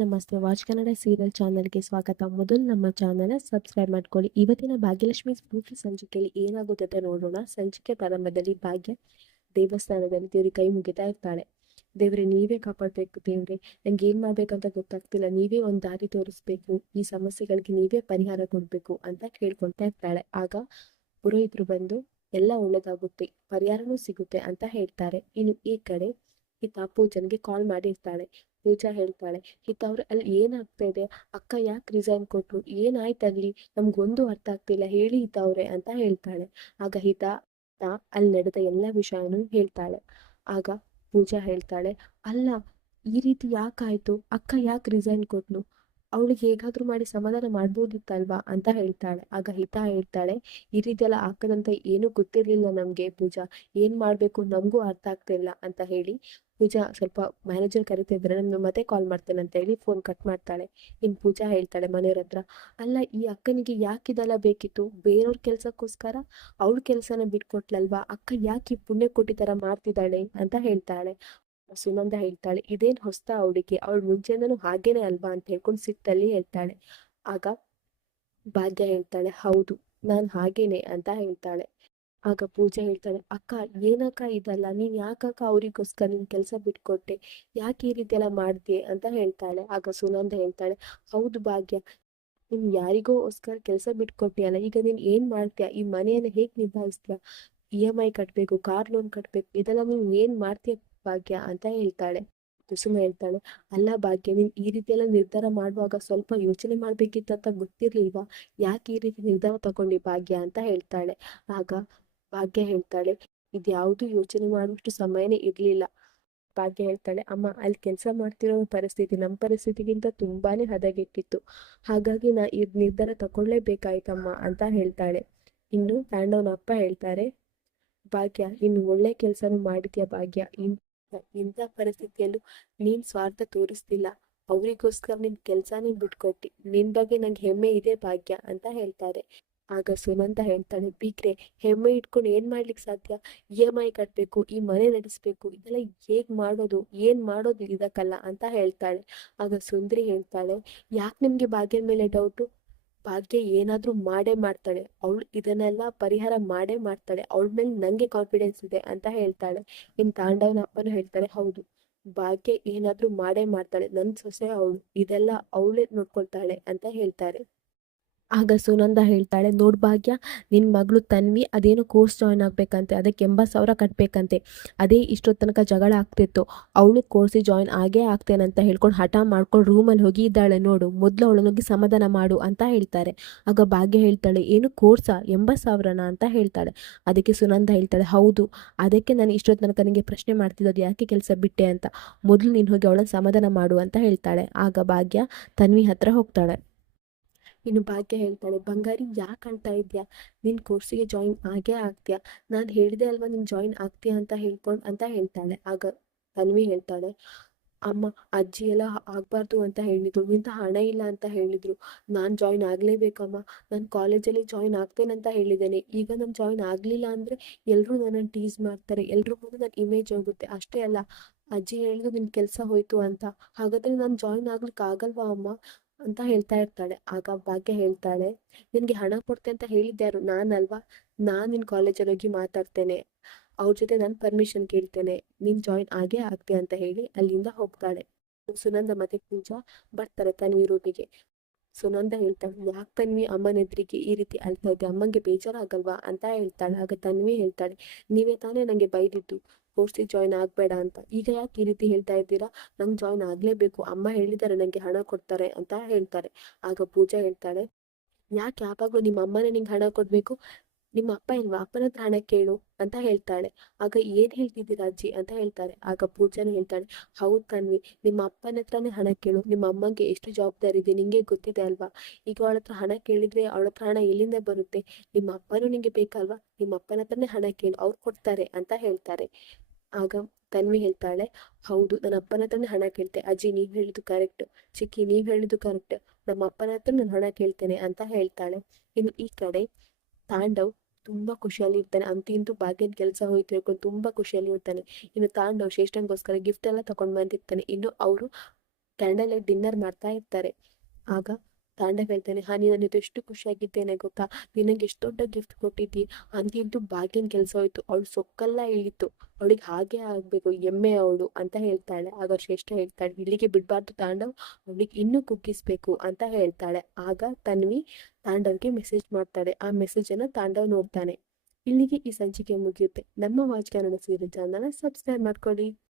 ನಮಸ್ತೆ. Watch Kannada serial ಚಾನಲ್ಗೆ ಸ್ವಾಗತ. ಮೊದಲು ನಮ್ಮ ಚಾನಲ್ ಸಬ್ಸ್ಕ್ರೈಬ್ ಮಾಡ್ಕೊಳ್ಳಿ. ಇವತ್ತಿನ ಭಾಗ್ಯಲಕ್ಷ್ಮಿ ಸ್ಫೂರ್ತಿ ಸಂಚಿಕೆಯಲ್ಲಿ ಏನಾಗುತ್ತೆ ಅಂತ ನೋಡೋಣ. ಸಂಚಿಕೆ ಪ್ರಾರಂಭದಲ್ಲಿ ಭಾಗ್ಯ ದೇವಸ್ಥಾನದಲ್ಲಿ ದೇವ್ರಿಗೆ ಕೈ ಮುಗಿತಾ ಇರ್ತಾಳೆ. ದೇವ್ರೆ, ನೀವೇ ಕಾಪಾಡಬೇಕು. ದೇವ್ರೆ, ನಂಗೆ ಏನು ಮಾಡ್ಬೇಕಂತ ಗೊತ್ತಾಗ್ತಿಲ್ಲ. ನೀವೇ ಒಂದು ದಾರಿ ತೋರಿಸ್ಬೇಕು. ಈ ಸಮಸ್ಯೆಗಳಿಗೆ ನೀವೇ ಪರಿಹಾರ ಕೊಡಬೇಕು ಅಂತ ಕೇಳ್ಕೊಳ್ತಾ ಇರ್ತಾಳೆ. ಆಗ ಪುರೋಹಿತರು ಬಂದು ಎಲ್ಲ ಒಳ್ಳೇದಾಗುತ್ತೆ, ಪರಿಹಾರನೂ ಸಿಗುತ್ತೆ ಅಂತ ಹೇಳ್ತಾರೆ. ಇನ್ನು ಈ ಕಡೆ ಈತ ಪೂಜನ್ಗೆ ಕಾಲ್ ಮಾಡಿರ್ತಾಳೆ. ಪೂಜಾ ಹೇಳ್ತಾಳೆ, ಈತ ಅವ್ರು ಅಲ್ಲಿ ಏನಾಗ್ತಾ ಇದೆ, ಅಕ್ಕ ಯಾಕೆ ರಿಸೈನ್ ಕೊಟ್ರು, ಏನಾಯ್ತು ಅಲ್ಲಿ, ನಮ್ಗೊಂದು ಅರ್ಥ ಆಗ್ತಿಲ್ಲ, ಹೇಳಿ ಈತ ಅವ್ರೆ ಅಂತ ಹೇಳ್ತಾಳೆ. ಆಗ ಈತ ಅಲ್ಲಿ ನಡೆದ ಎಲ್ಲ ವಿಷಯನೂ ಹೇಳ್ತಾಳೆ. ಆಗ ಪೂಜಾ ಹೇಳ್ತಾಳೆ, ಅಲ್ಲ, ಈ ರೀತಿ ಯಾಕಾಯ್ತು, ಅಕ್ಕ ಯಾಕೆ ರಿಸೈನ್ ಕೊಟ್ಲು, ಅವಳಿಗೆ ಹೇಗಾದ್ರೂ ಮಾಡಿ ಸಮಾಧಾನ ಮಾಡ್ಬೋದಿತ್ತಲ್ವಾ ಅಂತ ಹೇಳ್ತಾಳೆ. ಆಗ ಹಿತಾ ಹೇಳ್ತಾಳೆ, ಈ ರೀತಿ ಎಲ್ಲ ಆಗ್ತದಂತ ಏನೂ ಗೊತ್ತಿರ್ಲಿಲ್ಲ ನಮ್ಗೆ ಪೂಜಾ, ಏನ್ ಮಾಡ್ಬೇಕು ನಮಗೂ ಅರ್ಥ ಆಗ್ತಿಲ್ಲ ಅಂತ ಹೇಳಿ ಪೂಜಾ ಸ್ವಲ್ಪ ಮ್ಯಾನೇಜರ್ ಕರಿತಾ ಇದ್ರೆ ನಾನು ಮತ್ತೆ ಕಾಲ್ ಮಾಡ್ತೇನೆ ಅಂತ ಹೇಳಿ ಫೋನ್ ಕಟ್ ಮಾಡ್ತಾಳೆ. ಇನ್ ಪೂಜಾ ಹೇಳ್ತಾಳೆ ಮನೆಯವ್ರ ಹತ್ರ, ಅಲ್ಲ, ಈ ಅಕ್ಕನಿಗೆ ಯಾಕಿದೆಲ್ಲ ಬೇಕಿತ್ತು, ಬೇರೆಯವ್ರ ಕೆಲ್ಸಕ್ಕೋಸ್ಕರ ಅವಳ ಕೆಲ್ಸನ ಬಿಟ್ಕೊಟ್ಲಲ್ವಾ, ಅಕ್ಕ ಯಾಕೆ ಈ ಪುಣ್ಯ ಕೊಟ್ಟಿ ತರ ಮಾಡ್ತಿದ್ದಾಳೆ ಅಂತ ಹೇಳ್ತಾಳೆ. ಸುನಂದ ಹೇಳ್ತಾಳೆ, ಇದೇನ್ ಹೊಸ್ತಾ ಅವಳಿಗೆ, ಅವಳು ಮುಂಚೆಯಿಂದನೂ ಹಾಗೇನೆ ಅಲ್ವಾ ಅಂತ ಹೇಳ್ಕೊಂಡು ಸಿಟ್ಟಲ್ಲಿ ಹೇಳ್ತಾಳೆ. ಆಗ ಭಾಗ್ಯ ಹೇಳ್ತಾಳೆ, ಹೌದು, ನಾನ್ ಹಾಗೇನೆ ಅಂತ ಹೇಳ್ತಾಳೆ. ಆಗ ಪೂಜೆ ಹೇಳ್ತಾಳೆ, ಅಕ್ಕ ಏನಕ್ಕ ಇದಲ್ಲ, ನೀನ್ ಯಾಕಕ್ಕ ಅವ್ರಿಗೋಸ್ಕರ ನಿನ್ ಕೆಲ್ಸ ಬಿಟ್ಕೊಟ್ಟೆ, ಯಾಕೆ ಈ ರೀತಿ ಎಲ್ಲ ಮಾಡ್ತೀಯ ಅಂತ ಹೇಳ್ತಾಳೆ. ಆಗ ಸುನಂದ ಹೇಳ್ತಾಳೆ, ಹೌದು ಭಾಗ್ಯ, ನೀನ್ ಯಾರಿಗೋಸ್ಕರ ಕೆಲ್ಸ ಬಿಟ್ಕೊಟ್ಟಿಯಲ್ಲ, ಈಗ ನೀನ್ ಏನ್ ಮಾಡ್ತೀಯ, ಈ ಮನೆಯನ್ನ ಹೇಗ್ ನಿಭಾಯಿಸ್ತೀಯ, EMI ಕಟ್ಬೇಕು, ಕಾರ್ ಲೋನ್ ಕಟ್ಬೇಕು, ಇದೆಲ್ಲ ನೀನ್ ಏನ್ ಮಾಡ್ತೀಯ ಭಾಗ್ಯ ಅಂತ ಹೇಳ್ತಾಳೆ. ಕುಸುಮ ಹೇಳ್ತಾಳೆ, ಅಲ್ಲ ಭಾಗ್ಯ, ನೀನ್ ಈ ರೀತಿ ಎಲ್ಲ ನಿರ್ಧಾರ ಮಾಡುವಾಗ ಸ್ವಲ್ಪ ಯೋಚನೆ ಮಾಡ್ಬೇಕಿತ್ತಂತ ಗೊತ್ತಿರ್ಲಿಲ್ವಾ, ಯಾಕೆ ಈ ರೀತಿ ನಿರ್ಧಾರ ತಗೊಂಡಿ ಭಾಗ್ಯ ಅಂತ ಹೇಳ್ತಾಳೆ. ಆಗ ಭಾಗ್ಯ ಹೇಳ್ತಾಳೆ, ಇದ್ಯಾವುದು ಯೋಚನೆ ಮಾಡುವಷ್ಟು ಸಮಯನೇ ಇರ್ಲಿಲ್ಲ. ಭಾಗ್ಯ ಹೇಳ್ತಾಳೆ, ಅಮ್ಮ, ಅಲ್ಲಿ ಕೆಲಸ ಮಾಡ್ತಿರೋ ಪರಿಸ್ಥಿತಿ ನಮ್ಮ ಪರಿಸ್ಥಿತಿಗಿಂತ ತುಂಬಾನೇ ಹದಗೆಟ್ಟಿತ್ತು, ಹಾಗಾಗಿ ನಾ ಈ ನಿರ್ಧಾರ ತಗೊಳ್ಳೇಬೇಕಾಯ್ತಮ್ಮ ಅಂತ ಹೇಳ್ತಾಳೆ. ಇನ್ನು ತಾಂಡವನ ಅಪ್ಪ ಹೇಳ್ತಾರೆ, ಭಾಗ್ಯ, ಇನ್ನು ಒಳ್ಳೆ ಕೆಲ್ಸನೂ ಮಾಡಿದ್ಯಾ ಭಾಗ್ಯ, ಇಂಥ ಪರಿಸ್ಥಿತಿಯಲ್ಲೂ ನೀನ್ ಸ್ವಾರ್ಥ ತೋರಿಸ್ತಿಲ್ಲ, ಅವ್ರಿಗೋಸ್ಕರ ನಿನ್ ಕೆಲ್ಸಾನೇ ಬಿಟ್ಕೊಟ್ಟಿ, ನಿನ್ ಬಗ್ಗೆ ನಂಗೆ ಹೆಮ್ಮೆ ಇದೆ ಭಾಗ್ಯ ಅಂತ ಹೇಳ್ತಾರೆ. ಆಗ ಸುನಂದ ಹೇಳ್ತಾಳೆ, ಬೀಗ್ರೆ, ಹೆಮ್ಮೆ ಇಟ್ಕೊಂಡು ಏನ್ ಮಾಡ್ಲಿಕ್ಕೆ ಸಾಧ್ಯ, EMI ಕಟ್ಬೇಕು, ಈ ಮನೆ ನಡೆಸ್ಬೇಕು, ಇದೆಲ್ಲ ಹೇಗ್ ಮಾಡೋದು, ಏನ್ ಮಾಡೋದು ಇದಕ್ಕಲ್ಲ ಅಂತ ಹೇಳ್ತಾಳೆ. ಆಗ ಸುಂದ್ರಿ ಹೇಳ್ತಾಳೆ, ಯಾಕೆ ನಿಮ್ಗೆ ಭಾಗ್ಯದ ಮೇಲೆ ಡೌಟು, ಭಾಗ್ಯ ಏನಾದ್ರೂ ಮಾಡೇ ಮಾಡ್ತಾಳೆ, ಅವಳು ಇದನ್ನೆಲ್ಲ ಪರಿಹಾರ ಮಾಡೇ ಮಾಡ್ತಾಳೆ, ಅವಳ ಮೇಲೆ ನಂಗೆ ಕಾನ್ಫಿಡೆನ್ಸ್ ಇದೆ ಅಂತ ಹೇಳ್ತಾಳೆ. ಇನ್ ತಾಂಡವನ ಅಪ್ಪನು ಹೇಳ್ತಾರೆ, ಹೌದು, ಭಾಗ್ಯ ಏನಾದ್ರೂ ಮಾಡೇ ಮಾಡ್ತಾಳೆ, ನನ್ ಸೊಸೆ ಅವಳು, ಇದೆಲ್ಲ ಅವಳೇ ನೋಡ್ಕೊಳ್ತಾಳೆ ಅಂತ ಹೇಳ್ತಾರೆ. ಆಗ ಸುನಂದ ಹೇಳ್ತಾಳೆ, ನೋಡ್ ಭಾಗ್ಯ, ನಿನ್ ಮಗಳು ತನ್ವಿ ಅದೇನೋ ಕೋರ್ಸ್ ಜಾಯ್ನ್ ಆಗ್ಬೇಕಂತೆ, ಅದಕ್ಕೆ 80,000 ಕಟ್ಬೇಕಂತೆ, ಅದೇ ಇಷ್ಟೊತ್ತು ತನಕ ಜಗಳ ಆಗ್ತಿತ್ತು, ಅವಳು ಕೋರ್ಸಿಗೆ ಜಾಯ್ನ್ ಆಗೇ ಆಗ್ತೇನಂತ ಹೇಳ್ಕೊಂಡು ಹಠ ಮಾಡ್ಕೊಂಡು ರೂಮಲ್ಲಿ ಹೋಗಿ ಇದ್ದಾಳೆ ನೋಡು, ಮೊದ್ಲು ಅವಳನ್ನೋಗಿ ಸಮಾಧಾನ ಮಾಡು ಅಂತ ಹೇಳ್ತಾರೆ. ಆಗ ಭಾಗ್ಯ ಹೇಳ್ತಾಳೆ, ಏನು ಕೋರ್ಸಾ, 80,000ನಾ ಅಂತ ಹೇಳ್ತಾಳೆ. ಅದಕ್ಕೆ ಸುನಂದ ಹೇಳ್ತಾಳೆ, ಹೌದು, ಅದಕ್ಕೆ ನಾನು ಇಷ್ಟೊತ್ತು ತನಕ ನಿನಗೆ ಪ್ರಶ್ನೆ ಮಾಡ್ತಿದ್ದೋದು ಯಾಕೆ ಕೆಲಸ ಬಿಟ್ಟೆ ಅಂತ, ಮೊದಲು ನೀನು ಹೋಗಿ ಅವಳನ್ನ ಸಮಾಧಾನ ಮಾಡು ಅಂತ ಹೇಳ್ತಾಳೆ. ಆಗ ಭಾಗ್ಯ ತನ್ವಿ ಹತ್ರ ಹೋಗ್ತಾಳೆ. ಇನ್ನು ಭಾಗ್ಯ ಹೇಳ್ತಾಳೆ, ಬಂಗಾರಿ, ಯಾಕೆ ಅಳ್ತಾ ಇದ್ಯಾ, ನಿನ್ ಕೋರ್ಸಿಗೆ ಜಾಯಿನ್ ಆಗೇ ಆಗ್ತೀಯಾ, ನಾನು ಹೇಳಿದೆ ಅಲ್ವಾ ನೀನ್ ಜಾಯಿನ್ ಆಗ್ತೀಯಾ ಅಂತ ಹೇಳ್ತಾಳೆ. ಆಗ ತನ್ವಿ ಹೇಳ್ತಾಳೆ, ಅಮ್ಮ, ಅಜ್ಜಿ ಎಲ್ಲ ಆಗ್ಬಾರ್ದು ಅಂತ ಹೇಳಿದ್ರು, ಇಂಥ ಹಣ ಇಲ್ಲ ಅಂತ ಹೇಳಿದ್ರು, ನಾನ್ ಜಾಯಿನ್ ಆಗ್ಲೇಬೇಕಮ್ಮ, ನಾನು ಕಾಲೇಜಲ್ಲಿ ಜಾಯಿನ್ ಆಗ್ತೇನಂತ ಹೇಳಿದ್ದೇನೆ, ಈಗ ನಾನು ಜಾಯಿನ್ ಆಗ್ಲಿಲ್ಲ ಅಂದ್ರೆ ಎಲ್ರು ನನ್ನನ್ನು ಟೀಸ್ ಮಾಡ್ತಾರೆ, ಎಲ್ರ ಮುಂದೆ ನನ್ನ ಇಮೇಜ್ ಹೋಗುತ್ತೆ, ಅಷ್ಟೇ ಅಲ್ಲ, ಅಜ್ಜಿ ಹೇಳಿದ್ರು ನಿನ್ ಕೆಲಸ ಹೋಯ್ತು ಅಂತ, ಹಾಗಾದ್ರೆ ನಾನು ಜಾಯಿನ್ ಆಗ್ಲಿಕ್ಕೆ ಆಗಲ್ವಾ ಅಮ್ಮ ಅಂತ ಹೇಳ್ತಾ ಇರ್ತಾಳೆ. ಆಗ ಭಾಗ್ಯ ಹೇಳ್ತಾಳೆ, ನಿನ್ಗೆ ಹಣ ಕೊಡ್ತೆ ಅಂತ ಹೇಳಿದ್ಯಾರು, ನಾನಲ್ವಾ, ನಾನ್ ನಿನ್ ಕಾಲೇಜಲ್ಲಿ ಹೋಗಿ ಮಾತಾಡ್ತೇನೆ, ಅವ್ರ ಜೊತೆ ನಾನು ಪರ್ಮಿಷನ್ ಕೇಳ್ತೇನೆ, ನೀನ್ ಜಾಯಿನ್ ಆಗೇ ಆಗ್ತೀಯ ಅಂತ ಹೇಳಿ ಅಲ್ಲಿಂದ ಹೋಗ್ತಾಳೆ. ಸುನಂದ ಮತ್ತೆ ಪೂಜಾ ಬರ್ತಾರೆ ತನ್ವಿ ರೂಮಿಗೆ. ಸುನಂದ ಹೇಳ್ತಾಳೆ, ಯಾಕೆ ತನ್ವಿ ಅಮ್ಮನ ಎದುರಿಗೆ ಈ ರೀತಿ ಅಳ್ತಾ ಇದ್ದೆ, ಅಮ್ಮಂಗೆ ಬೇಜಾರಾಗಲ್ವಾ ಅಂತ ಹೇಳ್ತಾಳೆ. ಆಗ ತನ್ವಿ ಹೇಳ್ತಾಳೆ, ನೀವೇ ತಾನೇ ನಂಗೆ ಬೈದಿದ್ದು ಕೋರ್ಸಿಗೆ ಜಾಯಿನ್ ಆಗ್ಬೇಡ ಅಂತ, ಈಗ ಯಾಕೆ ಈ ರೀತಿ ಹೇಳ್ತಾ ಇದ್ದೀರಾ, ನಂಗೆ ಜಾಯಿನ್ ಆಗ್ಲೇಬೇಕು, ಅಮ್ಮ ಹೇಳಿದ್ದಾರೆ ನಂಗೆ ಹಣ ಕೊಡ್ತಾರೆ ಅಂತ ಹೇಳ್ತಾರೆ. ಆಗ ಪೂಜಾ ಹೇಳ್ತಾಳೆ, ಯಾಕೆ ಯಾವಾಗ್ಲೂ ನಿಮ್ಮ ಅಮ್ಮನೇ ನಿಂಗೆ ಹಣ ಕೊಡ್ಬೇಕು, ನಿಮ್ಮ ಅಪ್ಪ ಇಲ್ವಾ, ಅಪ್ಪನ ಹತ್ರ ಹಣ ಕೇಳು ಅಂತ ಹೇಳ್ತಾಳೆ. ಆಗ ಏನ್ ಹೇಳ್ತಿದ್ದೀರಾ ಅಜ್ಜಿ ಅಂತ ಹೇಳ್ತಾರೆ. ಆಗ ಪೂಜಾನು ಹೇಳ್ತಾಳೆ, ಹೌದ್ ತನ್ವಿ, ನಿಮ್ಮ ಅಪ್ಪನ ಹತ್ರನೇ ಹಣ ಕೇಳು, ನಿಮ್ಮ ಅಮ್ಮಂಗೆ ಎಷ್ಟು ಜವಾಬ್ದಾರಿ ಇದೆ ನಿಂಗೆ ಗೊತ್ತಿದೆ ಅಲ್ವಾ, ಈಗ ಅವಳ ಹತ್ರ ಹಣ ಕೇಳಿದ್ರೆ ಅವಳ ಹತ್ರ ಹಣ ಎಲ್ಲಿಂದ ಬರುತ್ತೆ, ನಿಮ್ಮ ಅಪ್ಪನೂ ನಿಂಗೆ ಬೇಕಲ್ವಾ, ನಿಮ್ಮ ಅಪ್ಪನ ಹತ್ರನೇ ಹಣ ಕೇಳು, ಅವ್ರು ಕೊಡ್ತಾರೆ ಅಂತ ಹೇಳ್ತಾರೆ. ಆಗ ತನ್ವಿ ಹೇಳ್ತಾಳೆ, ಹೌದು, ನನ್ನ ಅಪ್ಪನ ಹತ್ರನೇ ಹಣ ಕೇಳ್ತೆ, ಅಜ್ಜಿ ನೀವ್ ಹೇಳಿದ್ದು ಕರೆಕ್ಟ್, ಚಿಕ್ಕಿ ನೀವ್ ಹೇಳಿದ್ದು ಕರೆಕ್ಟ್, ನಮ್ಮ ಅಪ್ಪನ ಹತ್ರ ನಾನು ಹಣ ಕೇಳ್ತೇನೆ ಅಂತ ಹೇಳ್ತಾಳೆ. ಇನ್ನು ಈ ಕಡೆ ತಾಂಡವ್ ತುಂಬಾ ಖುಷಿಯಲ್ಲಿ ಇರ್ತಾನೆ, ಅಂತೂ ಭಾಗ್ಯದ ಕೆಲಸ ಹೋಯ್ತು ಹೇಳ್ಕೊಂಡು ತುಂಬಾ ಖುಷಿಯಲ್ಲಿ ಇರ್ತಾನೆ. ಇನ್ನು ತಾಂಡವ್ ಶ್ರೇಷ್ಠಂಗೋಸ್ಕರ ಗಿಫ್ಟ್ ಎಲ್ಲ ತಗೊಂಡ್ ಬಂದಿರ್ತಾನೆ. ಇನ್ನು ಅವರು ಕ್ಯಾಂಡಲ್ ಲೈಟ್ ಡಿನ್ನರ್ ಮಾಡ್ತಾ ಇರ್ತಾರೆ. ಆಗ ತಾಂಡವ್ ಹೇಳ್ತಾನೆ, ನೀನು ನನ್ನ ಎಷ್ಟು ಖುಷಿಯಾಗಿದ್ದೇನೆ ಗೊತ್ತಾ, ನಿನಗೆ ಎಷ್ಟು ದೊಡ್ಡ ಗಿಫ್ಟ್ ಕೊಟ್ಟಿದ್ದಿ ಅಂತ ಹೇಳ್ತು. ಭಾಗ್ಯನ ಕೆಲಸ ಹೋಯ್ತು, ಅವಳು ಸೊಕ್ಕೆಲ್ಲ ಇಳಿತು, ಅವಳಿಗೆ ಹಾಗೆ ಆಗ್ಬೇಕು, ಎಮ್ಮೆ ಅವಳು ಅಂತ ಹೇಳ್ತಾಳೆ. ಆಗ ಶ್ರೇಷ್ಠ ಹೇಳ್ತಾಳೆ, ಇಲ್ಲಿಗೆ ಬಿಡಬಾರ್ದು ತಾಂಡವ್, ಅವಳಿಗೆ ಇನ್ನೂ ಕುಗ್ಗಿಸ್ಬೇಕು ಅಂತ ಹೇಳ್ತಾಳೆ. ಆಗ ತನ್ವಿ ತಾಂಡವ್ಗೆ ಮೆಸೇಜ್ ಮಾಡ್ತಾಳೆ. ಆ ಮೆಸೇಜನ್ನು ತಾಂಡವ್ ನೋಡ್ತಾನೆ. ಇಲ್ಲಿಗೆ ಈ ಸಂಚಿಕೆ ಮುಗಿಯುತ್ತೆ. ನಮ್ಮ watch Kannada serial channel subscribe ಮಾಡ್ಕೊಳ್ಳಿ.